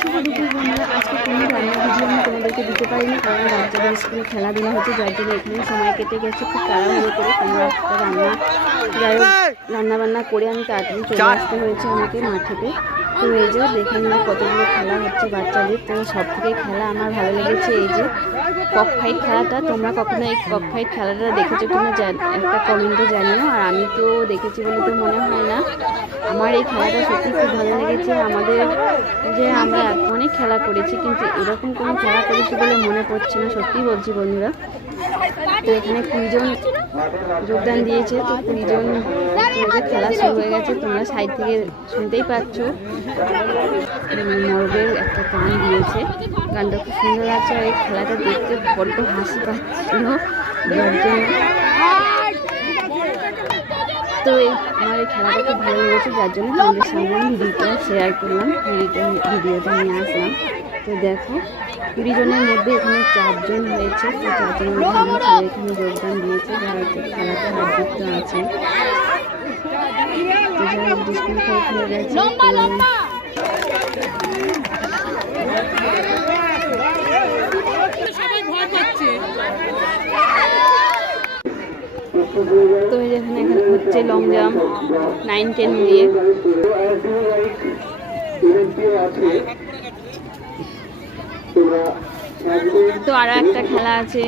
শুভ দুপুর বন্ধুরা। আজকে কোনো রান্না ভিডিও আমি তোমাদেরকে দিতে পারিনি, কারণ বাচ্চাদের স্কুলে খেলাধুলা হচ্ছে, যার জন্য এখানে সময় কেটে গেছে খুব তাড়াহুড়ো করে। কোনো একটা রান্না করে আমি তাড়াতাড়ি চলে আসতে হয়েছে আমাকে মাঠেতে। তো এই যে দেখে নিলাম কতগুলো খেলা হচ্ছে বাচ্চাদের। তো সব থেকে খেলা আমার ভালো লেগেছে এই যে কক ফাইট খেলাটা। তোমরা কখনো এই কক ফাইট খেলাটা দেখেছো কিনা একটা কমেন্টে জানিও। আর আমি তো দেখেছি বলে তো মনে হয় না। আমার এই খেলাটা সত্যি খুব ভালো লেগেছে। আমরা অনেক খেলা করেছি, কিন্তু এরকম কোনো খেলা করেছি বলে মনে পড়ছে না, সত্যি বলছি বন্ধুরা। তো এখানে 20 জন যোগদান দিয়েছে। তো 20 জন খেলা শুরু হয়ে গেছে। তোমরা সাইড থেকে শুনতেই পাচ্ছ মরবের একটা গান দিয়েছে, গানটা খুব সুন্দর লাগছে। আর এই খেলাটা দেখতে বড্ড হাসি পাচ্ছিল যার জন্য। তো আমার এই খেলাটা খুব ভালো লেগেছে, যার জন্য তোমাদের সামনে আমি ভিডিওটা শেয়ার করলাম, ভিডিওটা নিয়ে আসলাম। তো দেখো 20 জনের মধ্যে এখানে 4 জন হয়েছে। তো 4 জনের মধ্যে আমার ছেলে এখানে যোগদান দিয়েছে, যারা খেলাতে হাতযুক্ত আছে। তো যারা স্কুল থেকে খেলে গেছে। তো এখানে হচ্ছে লং জাম্প 9-10 দিয়ে। তো আরো একটা খেলা আছে,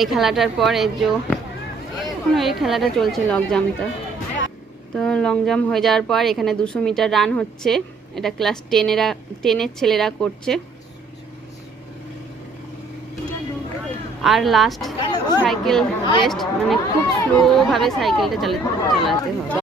এই খেলাটার পর এই খেলাটা চলছে লং জাম্পটা। তো লং জাম্প হয়ে যাওয়ার পর এখানে 200 মিটার রান হচ্ছে। এটা ক্লাস 10-এর ছেলেরা করছে। আর লাস্ট সাইকেল রেস্ট, মানে খুব স্লোভাবে সাইকেলটা চালাতে হবে।